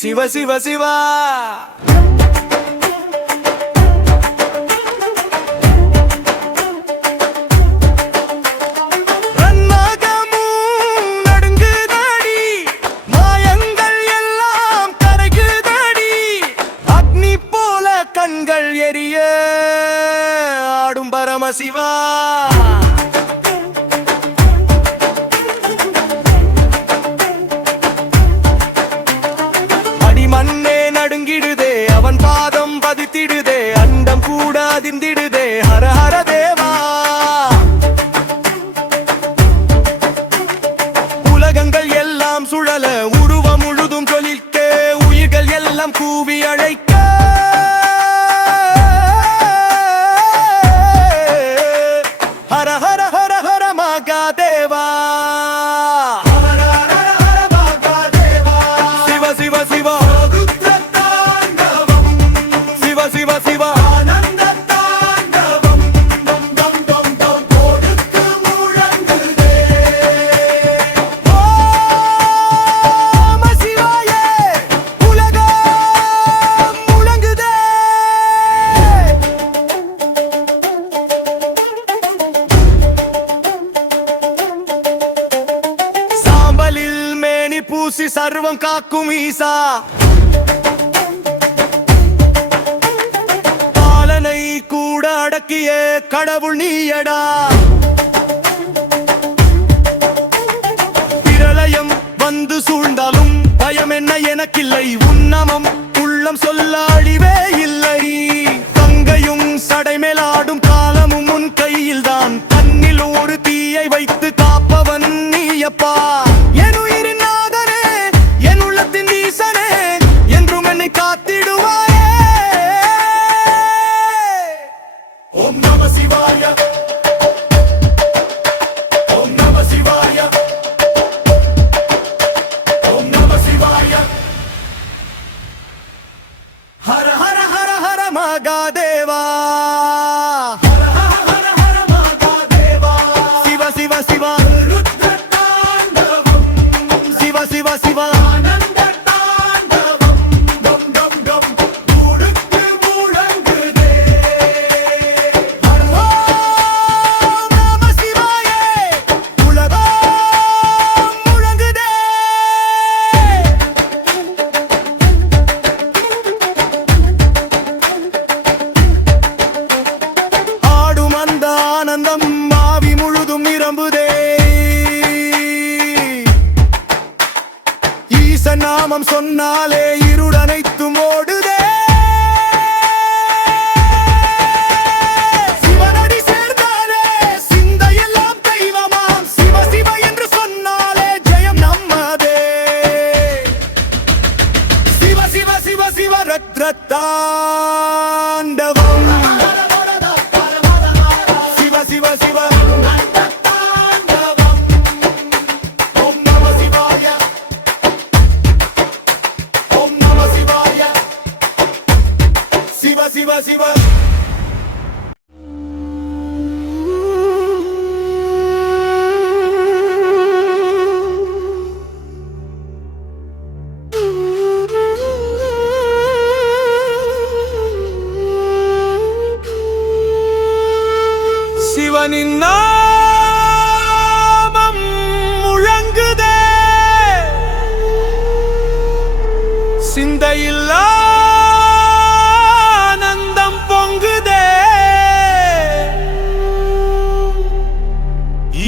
சிவ சிவ சிவா. கண்கள் எரிய ஆடும் பரமசிவா. அடிமண்ணே நடுங்கிடுதே அவன் பாதம் பதித்திடுதே அண்டம் கூட அதிர்ந்திடுதே ஹர ஹர தேவா. உலகங்கள் எல்லாம் சுழல உருவம் முழுதும் ஜொலிக்க உயிர்கள் எல்லாம் கூவி அழைக்க ஹர ஹர ஹர ஹர மகாதேவா. சிவ சிவ சிவ சிவ சிவ சிவ பூசி சர்வம் காக்கும் ஈசா. பாலனை கூட அடக்கிய கடவுள் நீயடா. பிரளயம் வந்து சூழ்ந்தாலும் பயம் என்ன எனக்கில்லை உன்னமம் உள்ளம் சொல்ல அழிவே இல்லை. கங்கையும் சடைமேலாடும் காலமும் உன் கையில்தான் கண்ணில் ஒரு தீயை வைத்து காப்பவன் நீயப்பா. ஓம் நம சிவாய ஓம் நம சிவாய ஓம் நம சிவாய. ஹர ஹர ஹர ஹர மகாதேவா. ஹர ஹர ஹர ஹர மகாதேவா. சிவ சிவ சிவ ருத்ர தாண்டவம். சிவ சிவ சிவ ஆனந்த தாண்டவம். டம் டம் டம் ஊருக்கு முழங்குதே. மாவி முழுதும் நிரம்புதே ஈச நாமம் சொன்னாலே இருடனைத்தும் ஓடுதே. சிவனடி சேர்ந்தாலே சிந்தையெல்லாம் தெய்வமாம். சிவ சிவ என்று சொன்னாலே ஜெயம் நம்மதே. சிவ சிவ சிவ சிவ ருத்ர தாண்டவம். சிவ சிவ தாண்டவம். ஓம் நம சிவாய ஓம் நம சிவாய. சிவ சிவ சிவ சிவனின் நாமம் முழங்குதே சிந்தையில் ஆனந்தம் பொங்குதே.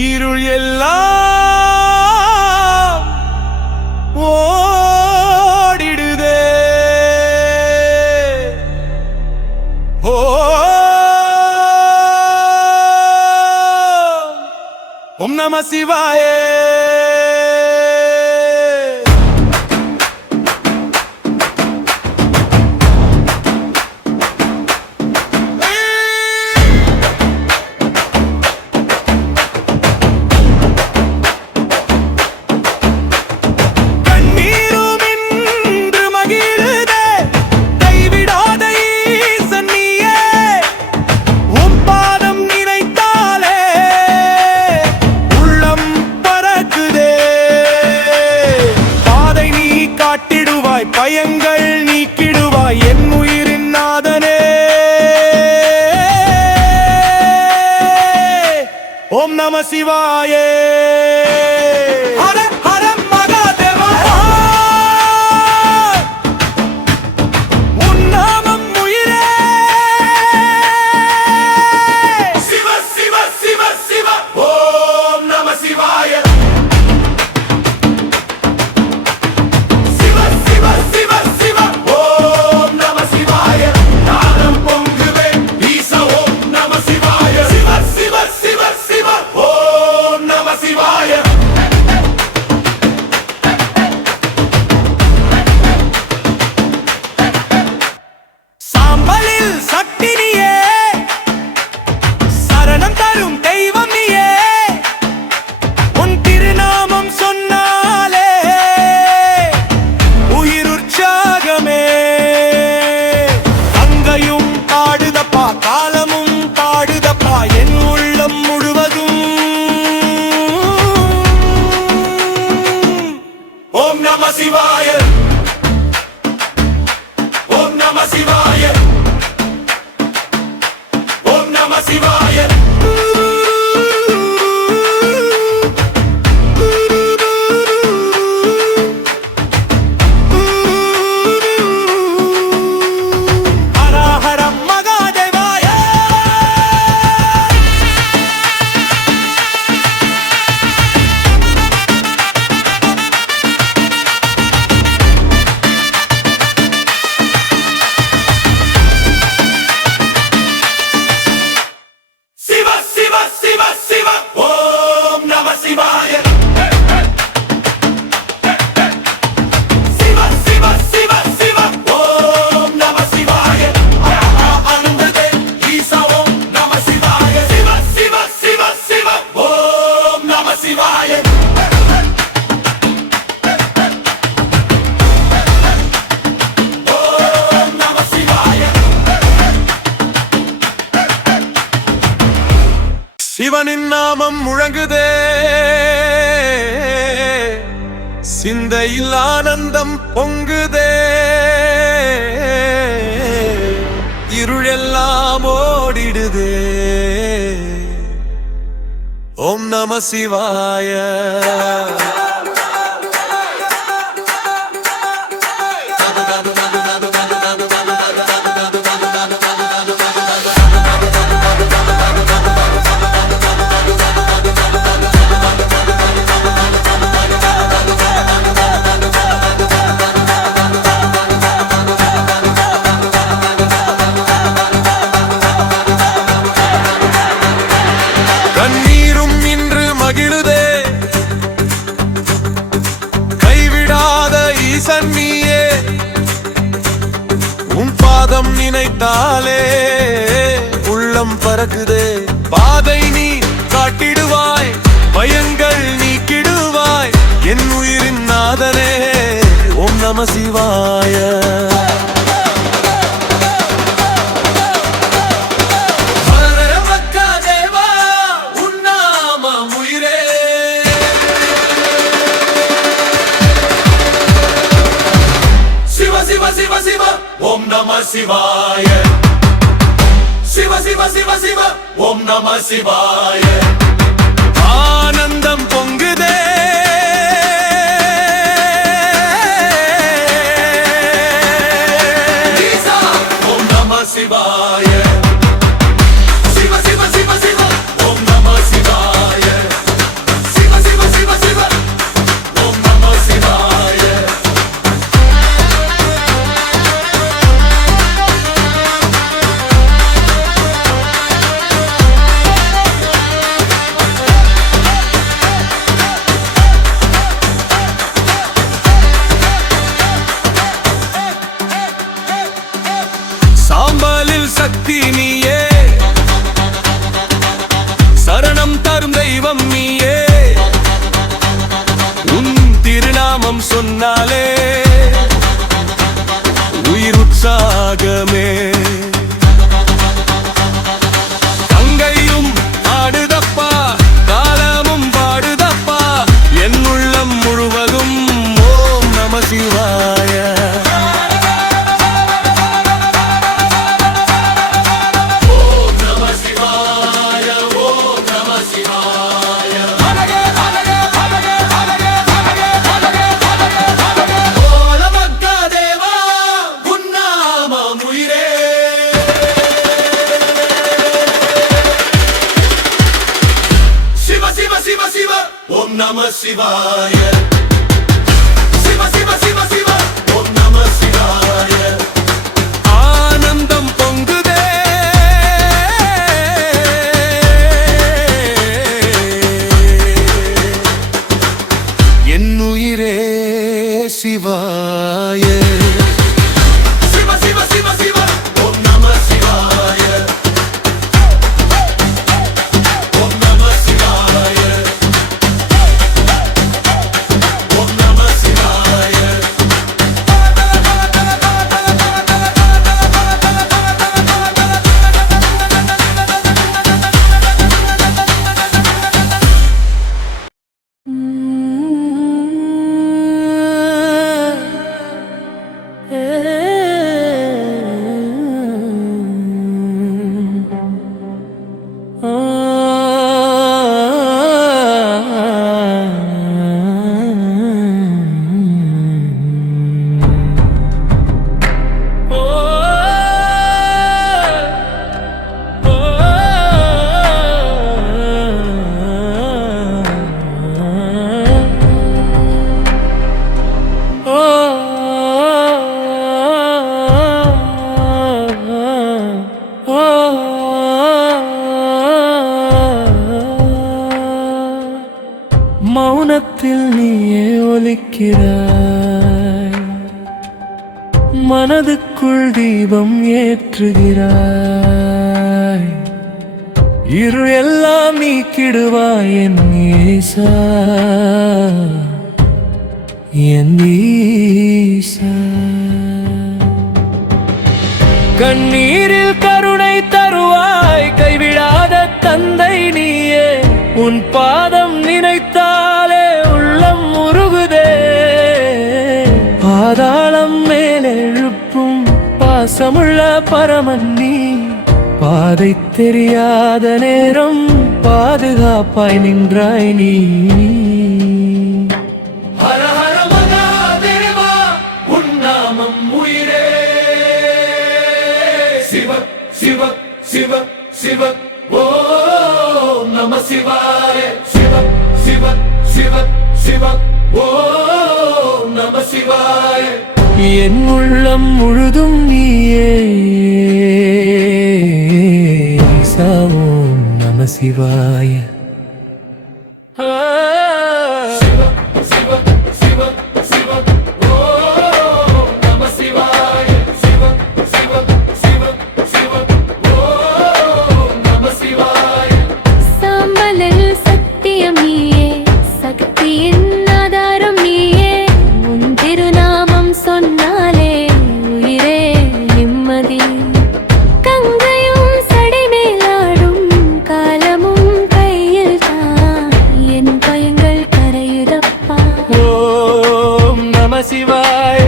இருள் எல்லாம் ஓடிடுதே. ஓ ஓம் நம சிவாய. பர நம சிவாயே. ஹர ஹர மகாதேவா. உன் நாமம் உயிரே. சிவ சிவ சிவ சிவ ஓம் நம சிவாய. சிவாய ஓம் நம சிவாய ஓம் நம சிவாய. சிவனின் நாமம் முழங்குதே, சிந்தையில் ஆனந்தம் பொங்குதே, இருளெல்லாம் ஓடிடுதே. ஓம் நம சிவாய. கண்ணீரும் இன்று மகிழுதே, கைவிடாத ஈசன் நீயே. உன் பாதம் நினைத்தாலே உள்ளம் பறக்குதே. பாதை நீ காட்டிடுவாய், பயங்கள் நீக்கிடுவாய், என் உயிரின் நாதனே. ஓம் நம சிவாய. சிவ சிவ ஓம் நம சிவாய. சிவ சிவ சிவ சிவ ஓம் நம சிவாய. ஆனந்தம் பொங்குதே, ஓம் நம சிவாய. சிவ சிவ சிவ சிவ ஓம் நம சிவாய. சிவ சிவ சிவ சிவ ஓம் நம சிவாய. சாம்பலில் சக்தி நீயே, சரணம் தரும் தெய்வம் நீயே. உன் திருநாமம் சொன்னாலே உயிர் உற்சாகமே. கங்கையும் ஆடுதப்பா, காலமும் பாடுதப்பா, என் உள்ளம் முழுவதும் ஓம் நம சிவாய. ஓம் நம சிவாய. ஓம் நம சிவாய. நம சிவாய சிவ சிவ சிவ சிவ ஓம் நம சிவாய ஆனந்தம் பொங்குதே என் உயிரே சிவாய சிவ சிவ சிவ சிவ ஓம் நம சிவாய ஓம் நம சிவாய ஓம் நம சிவாய மௌனத்தில் நீயே ஒலிக்கிறாய், மனதுக்குள் தீபம் ஏற்றுகிறாய், இருள் எல்லாம் நீக்கிடுவாய் என் ஈசா, என் ஈசா. கண்ணீரில் கருணை தருவாய், கைவிடாத தந்தை நீயே, உன் பாதம் நினைத்தாலே உள்ளம் உருகுதே. பாதாளம் மேலெழுப்பும் பாசமுள்ள பரமன் நீ, பாதை தெரியாத நேரம் பாதுகாப்பாய் நின்றாய் நீ. ஹர ஹர மகாதேவா உன் நாமம் உயிரே, சிவ சிவ சிவ சிவ ஓம் நம சிவாய சிவ சிவ சிவ சிவ ஓம் நம சிவாய. என் உள்ளம் முழுதும் நீயே, ஓம் நம சிவாய. சிவ சிவ சிவ சிவ ஓம் நம சிவாய சிவ சிவ சிவ சிவ ஓம் நம சிவாய. சாம்பலில் சத்தியம் நீயே, சக்தியின் ஆதாரம் நீயே, உன் திருநாமம் சொன்னாலே உயிரே நிம்மதி. கங்கையும் சடைமேலாடும் காலமும் கையில் தான், என் பயங்கள் கரையுதப்பா. ஓம் நம சிவாய.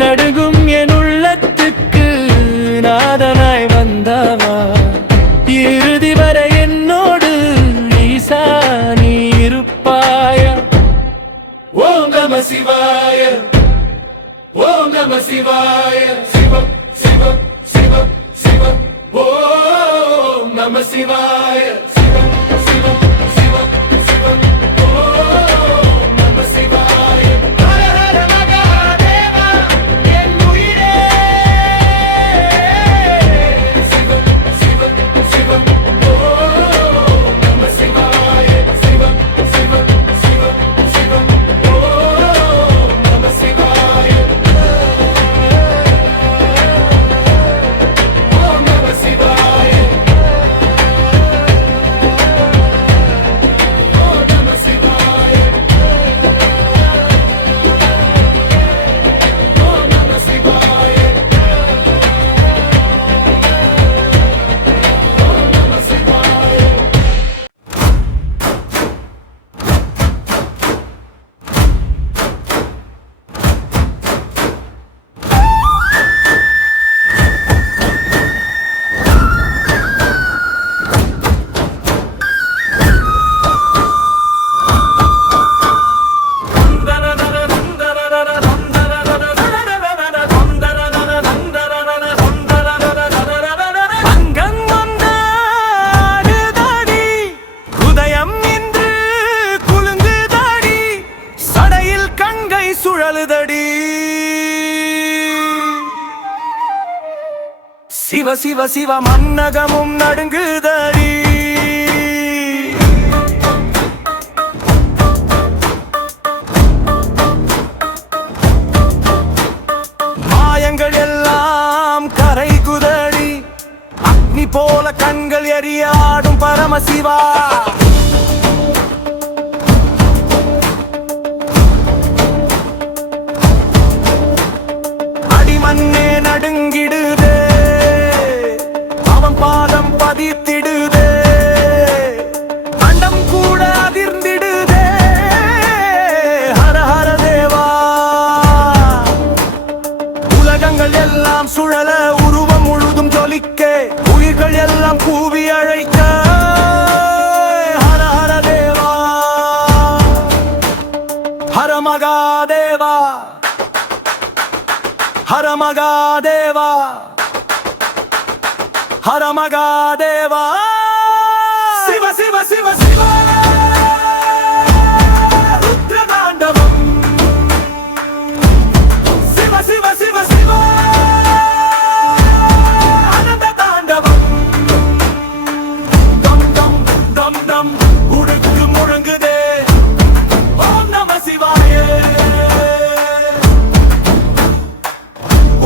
நடுகும் என் உள்ளத்துக்கு நாதனாய் வந்தவா, இறுதி வரை என்னோடு ஈசா நீ இருப்பாய. ஓம் நம சிவாய ஓம் நம சிவாய சிவ சிவ சிவ சிவ ஓம் நம சிவாய சிவ சிவ சிவ சிவ ஓம் நம சிவாய. ஹர ஹர மகாதேவா என் உயிரே, சிவ சிவ சிவ ஓம் நம சிவாய சிவ சிவ சிவ சிவ ஓம் நம சிவாய. ஓம் நம சிவாய. சிவ சிவ சிவ மன்னகமும் நடுங்குதடி. மாயங்கள் எல்லாம் கரைகுதடி. அக்னி போல கண்கள் எரியாடும் பரமசிவா. அடிமண்ணே நடுங்கிடுதே, அவன் பாதம் பதித்திடுதே. அண்டம் கூட அதிர்ந்திடுதே. ஹர ஹர தேவா. உலகங்கள் எல்லாம் சுழல, உருவம் முழுதும் ஜொலிக்க, உயிர்கள் எல்லாம் கூவி அழைக்க. ஹர ஹர தேவா, ஹர மகாதேவா, ஹர மகாதேவா, ஹர மகாதேவா. சிவ சிவ சிவ சிவ ருத்ரதாண்டவம். சிவ சிவ சிவ சிவ ஆனந்த தாண்டவம். தம் தம் தம் தம் உடுக்கு முழங்குதே. ஓம் நம சிவாய.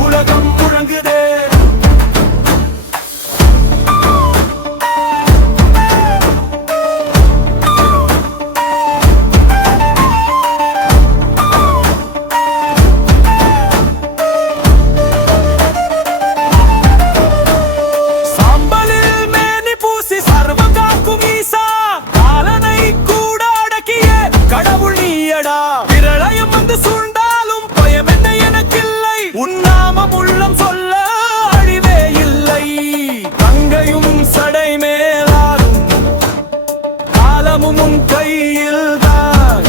உலகம் முழங்குதே. சாம்பலில் மேனி பூசி சர்வம் காக்கும் ஈசா. காலனை கூட அடக்கிய கடவுள் நீயடா. பிரளயம் வந்து சூழ்ந்தாலும் பயம் என்ன எனக்கில்லை. உன்னாமம் உள்ளம் சொல்ல அழிவே இல்லை. கங்கையும் சடை மேலாகும் காலமும் உன் கையில் தான்.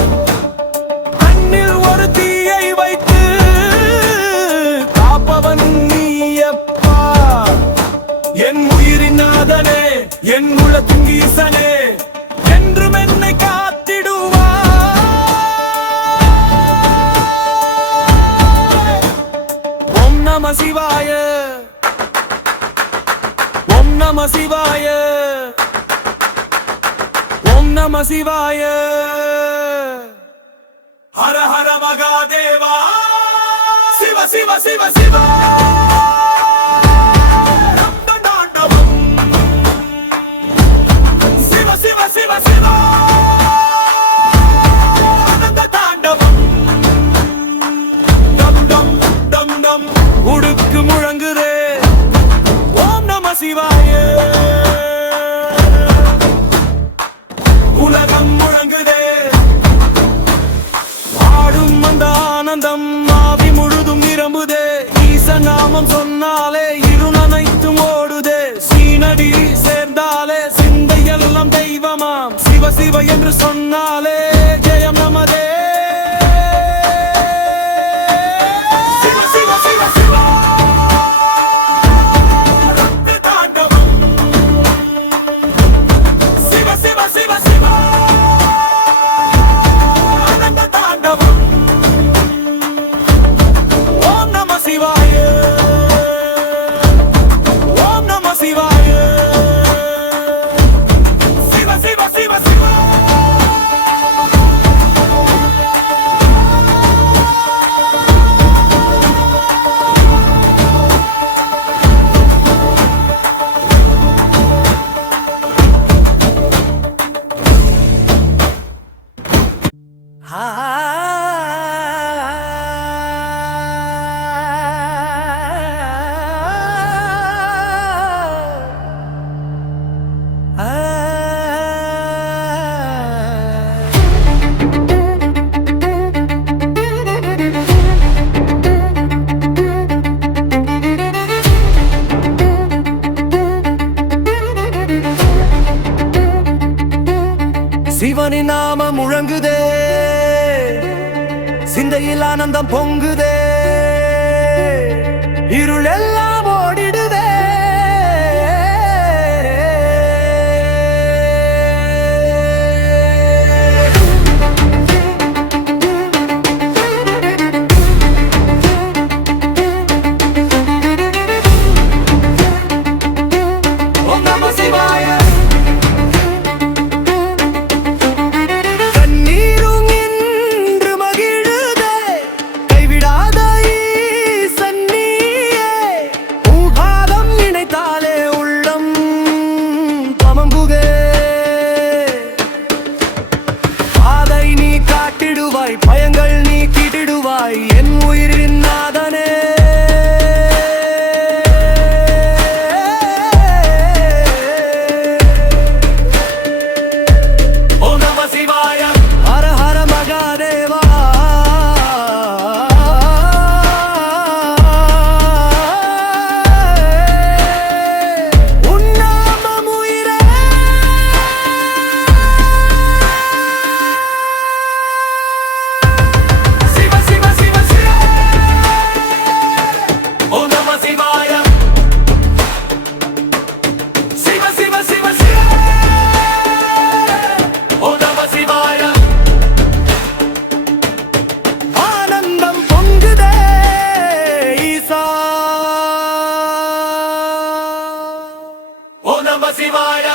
கண்ணில் ஒரு தீயை வைத்து காப்பவன் நீயப்பா. என் உயிரின் நாதனே, என் உள்ளத்தின் ஈசனே, என்றும் என்னை காத்திடுவாய். ஓம் நம சிவாய. ஓம் நம சிவாய. ஓம் நம சிவாய. ஹர ஹர மகாதேவா. சிவ சிவ சிவ சிவ ரம்ததாண்டவம். சிவ சிவ சிவ சிவ ஆனந்த தாண்டவம். டம் டம் டம் டம் உடுக்கு முழங்குதே. ஓம் நம சிவாய. உலகம் முழங்குதே. ஆடும் அந்த ஆனந்தம் ஆவி முழுதும் நிரம்புதே. ஈசன் நாமம் சொன்னாலே இருள் அனைத்தும் ஓடுதே. சீனடி சேர்ந்தாலே சிந்தை எல்லாம் தெய்வமாம். சிவ சிவ என்று சொன்னாலே ஜெயம் நமதே. சிவ சிவ சிவ சிவ ரம்ததாண்டவம். சிவ சிவ சிவ சிவ ஆனந்த தாண்டவம். ஓம் நம சிவாய. ஓம் நம சிவாய. சிவ சிவ சிவ சிவ சிவனின் நாமம் முழங்குதே. சிந்தையில் ஆனந்தம் பொங்குதே. இருள் எல்லாம் ஓடிடுதே. சிவாய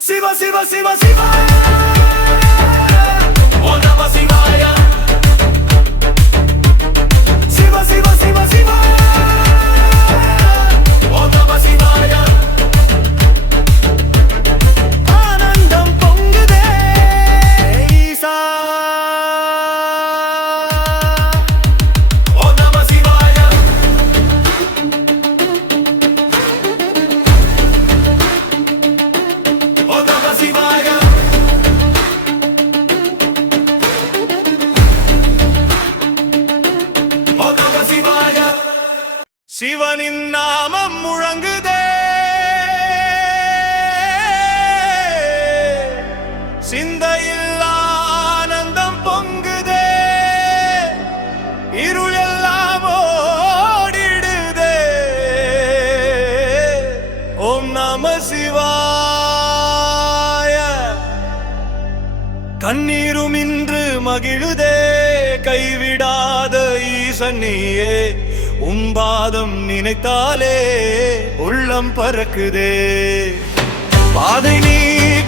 Siva Siva Siva Om Namah Shivaya Siva Siva Siva Siva Om Namah Shivaya Anandam pongude Isa Om Namah Shivaya Om Namah Shivaya Om Namah Shivaya சிவனின் நாமம் முழங்குதே சிந்தையில் ஆனந்தம் பொங்குதே இருள் எல்லாம் ஓடிடுதே ஓம் நம சிவாய கண்ணீரும் இன்று மகிழுதே கைவிடாத ஈசனியே உம்பாதம் நினைத்தாலே உள்ளம் பறக்குதே பாதை நீ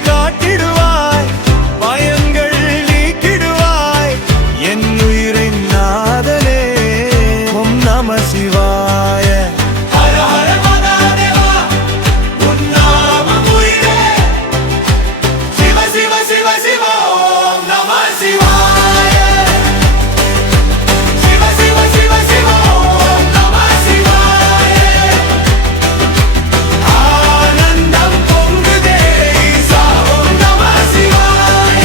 காட்டிடுவாய் பயங்கள் நீக்கிடுவாய் என் உயிரின் நாதனே ஓம் நம சிவாய ஹர ஹர மகாதேவா உன் நாமம் உயிரே சிவ சிவ சிவ சிவ ஓம் நம சிவாய சிவ சிவ சிவ சிவ ஓம் நம சிவாய ஆனந்தம் பொங்குதே ஈசா ஓம் நம சிவாய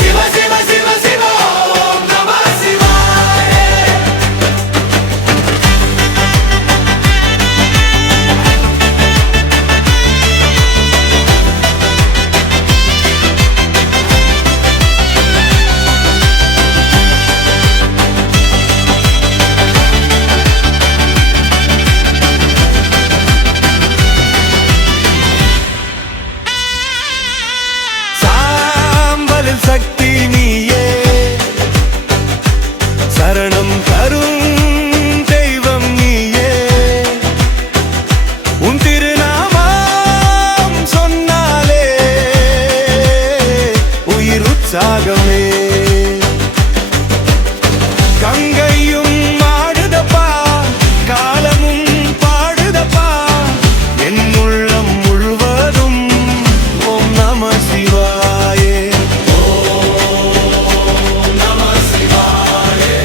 சிவ சிவ சிவ சிவ ஓம் நம சிவாய சாம்பலில் சக்தி நீயே சரணம் தரும் தெய்வம் நீயே உன் திருநாமம் சொன்னாலே உயிர் உற்சாகமே கங்கையும் ஆடுதப்பா காலமும் பாடுதப்பா என் உள்ளம் முழுவதும் ஓம் நம சிவாயே ஓம் நம சிவாயே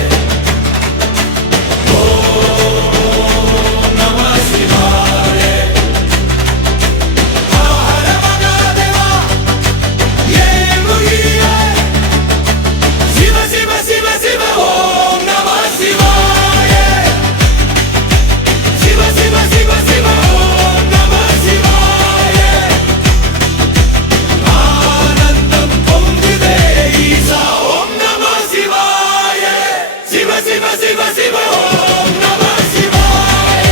ஓம் நம சிவாயே ஹர மகாதேவா என் உயிரே சிவ சிவ சிவ சிவ ஓம் நம சிவாயே சிவ சிவ சிவ சிவ ஓம் நம சிவாயே ஆனந்தம் பொங்குதே ஈசா ஓம் நம சிவாய சிவ சிவ சிவ சிவ ஓம் நம சிவாய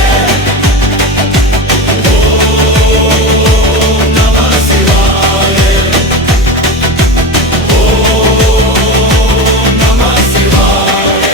ஓம் நம சிவாய ஓம் நம சிவாய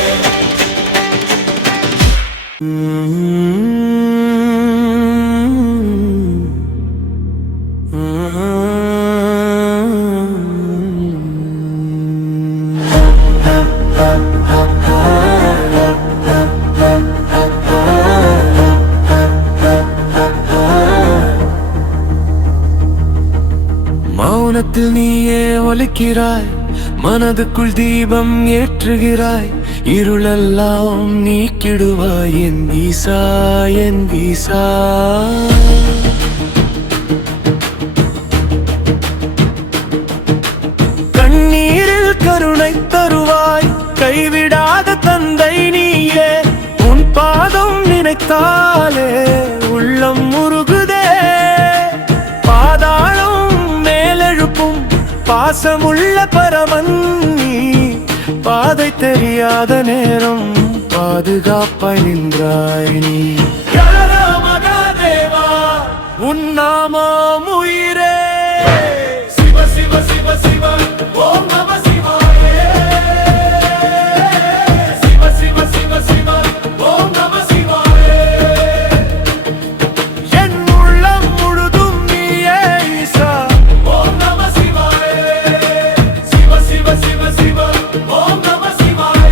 வானத்தில் நீயே ஒலிக்கிறாய், மனதுக்குள் தீபம் ஏற்றுகிறாய், இருளெல்லாம் நீக்கிடுவாய் என் ஈசா, என் ஈசா. கண்ணீரில் கருணை தருவாய், கைவிடாத தந்தை நீயே, உன் பாதம் நினைத்தாலே உள்ளம் முருகுதே. பாதாளம் மேலெழுப்பும் பாசமுள்ள பரமன் நீ, பாதை தெரியாத நேரம் பாதுகாப்பாய் நின்றாய் நீ. மகாதேவா உன் நாமம் உயிரே, சிவ சிவ சிவ சிவ ஓம் நம சிவாய, சிவ சிவ சிவ சிவ ஓம் நம சிவாய. என் உள்ளம் முழுதும் நீயே ஈசா, ஓம் நம சிவாய, சிவ சிவ சிவ சிவ ஓம் நம சிவாய.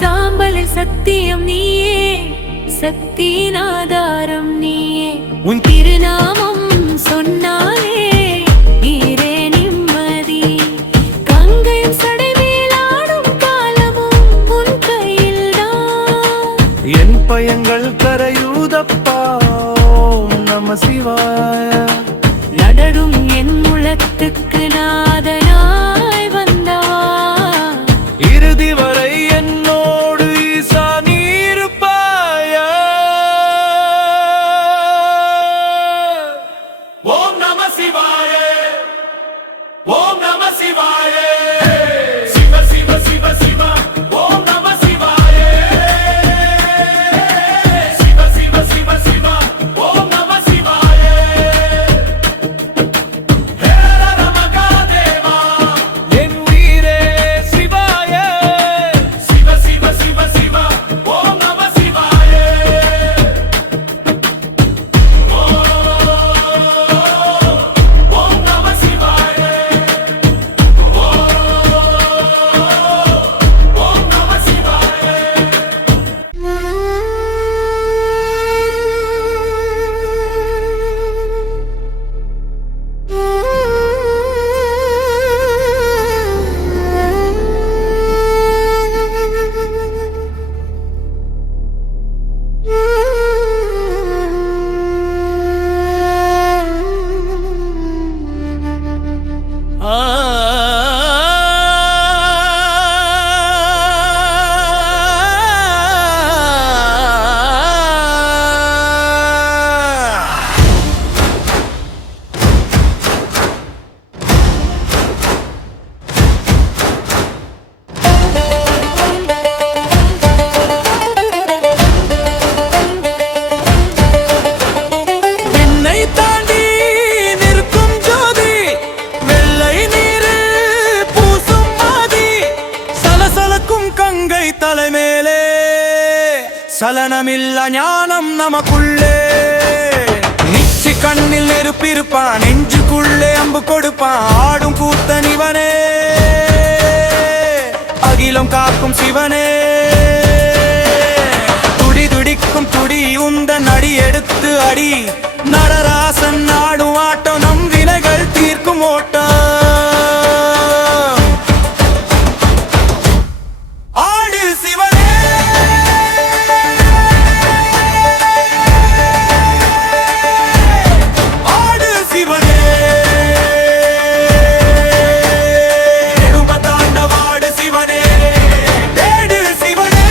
சாம்பலில் சத்தியம் நீயே, சக்தியின் ஆதாரம் நீயே, உன் திருநாமம் சொன்னாலே ஈரே நிம்மதி. கங்கையும் சடைமேலாடும் காலமும் உன் கையில்தான். என் பயங்கள் கரையூதப்பா, ஓம் நம சிவாய. நடடும் என் முழத்துக்கு நாதனாய் வந்தவா, இறுதி வரை என்னோடு ஈசா நீ இருப்பாயா. ஓம் நம சிவாய, ஓம் நம சிவாய, சிவ சிவ சிவ சிவ ஓம் நம சிவாய, சிவ சிவ சிவ சிவ ஓம் நம சிவாய. ஹேர மகாதேவா என் உயிரே சிவாய, சிவ சிவ சிவ சிவ ஓம் நம சிவாய. ஓம் நம சிவாய, ஓம் நம சிவாய. என்னை தாண்டி நிற்கும் ஜோதி, வெள்ளை நீரு பூசும் மாதி, சலசலக்கும் கங்கை தலைமேலே, சலனமில்ல ஞானம் நமக்குள்ளே. நிச்சி கண்ணில் நெருப்பிருப்பான், நெஞ்சுக்குள்ளே அம்பு கொடுப்பான், ஆடும் கூத்தன் இவனே, அகிலம் காக்கும் சிவனே. துடி துடிக்கும் துடி உந்தன் அடி எடுத்து அடி, நடராசன் ஆடும் ஆட்டம் நம் வினைகள் தீர்க்கும் ஓட்டம். ஆடு சிவனே, ஆடு சிவனே, தாண்டவாடு சிவனே, தேடு சிவனே.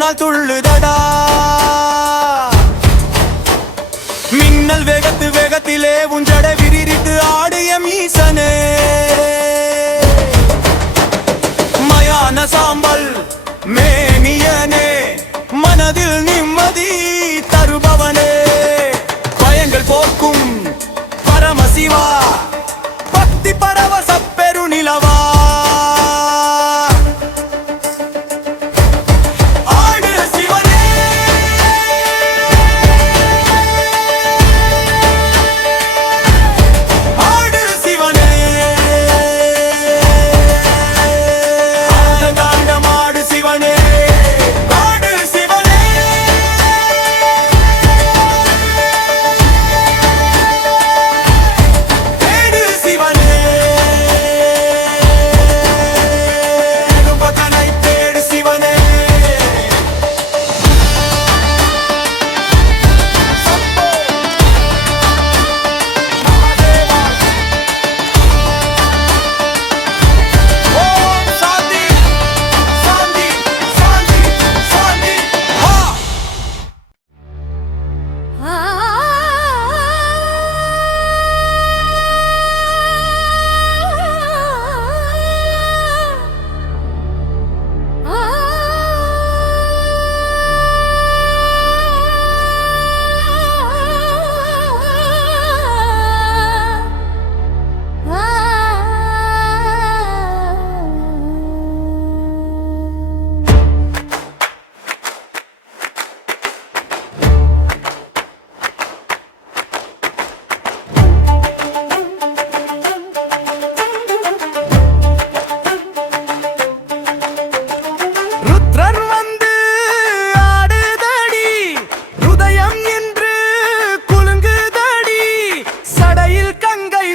முன்னால் துள்ளுதடா மின்னல் வேகத்திலே உஞ்சடை விரித்து ஆடிய மீசனே மயான சாம்பல் மேனியனே மனதில் நிம்மதி தருபவனே பயங்கள் போக்கும் பரமசிவா பக்தி பரவச பெருநிலவா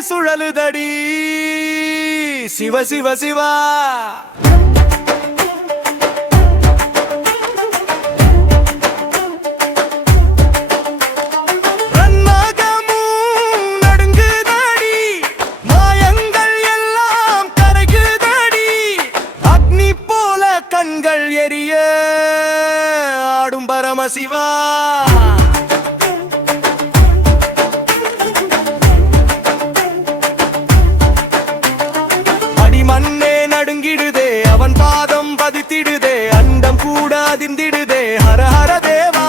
சுழலுதடி சிவ சிவ சிவா நடுங்குதடி மாயங்கள் எல்லாம் கரைகுதடி அக்னி போல கண்கள் எரிய ஆடும் பரமசிவா மண்ணே நடுங்கிடுதே அவன் பாதம் பதித்திடுதே அண்டம் கூட அதிர்ந்திடுதே ஹர ஹர தேவா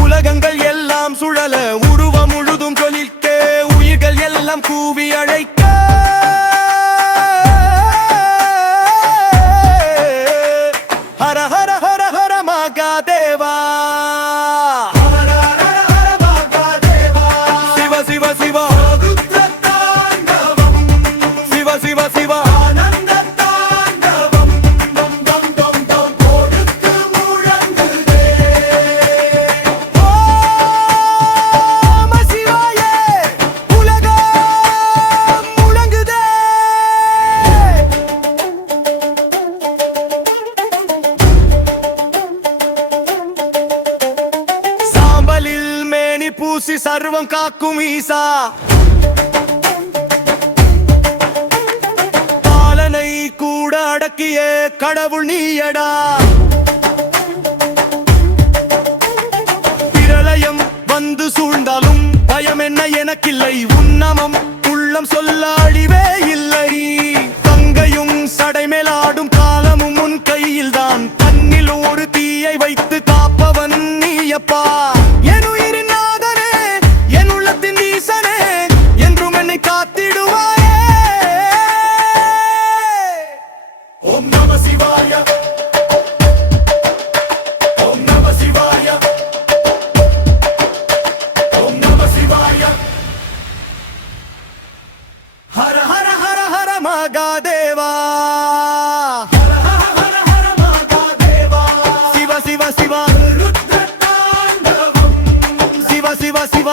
உலகங்கள் எல்லாம் சுழல உருவம் முழுதும் ஜொலிக்க உயிர்கள் எல்லாம் கூவி அழைக்க ஹர ஹர ஹர ஹர மகாதேவா பூசி சர்வம் காக்கும் ஈசா பாலனை கூட அடக்கிய கடவுள் நீயடா பிரளயம் வந்து சூழ்ந்தாலும் பயம் என்ன எனக்கில்லை உன்னமம் உள்ளம் சொல்ல அழிவே இல்லை கங்கையும் சடைமேலாடும் காலமும் உன் கையில்தான் கண்ணில் ஒரு தீயை வைத்து காப்பவன் நீயப்பா ஹர ஹர ஹர ஹர மகாதேவா சிவ சிவ சிவ சிவ சிவ சிவ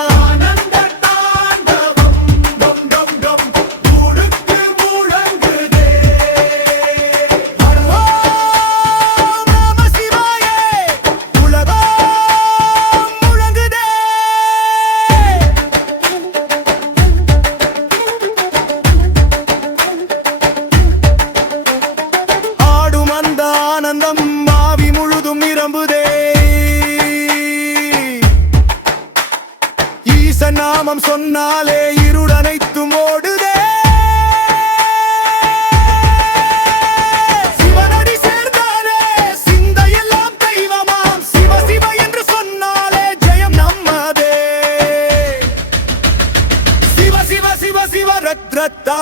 நாமம் சொன்னாலே இருளனைத்தும் ஓடுதே. சிவனடி சேர்ந்தாலே சிந்தையெல்லாம் தெய்வமாம். சிவ சிவ என்று சொன்னாலே ஜெயம் நம்மதே. சிவ சிவ சிவ சிவ ரத்ரத்தா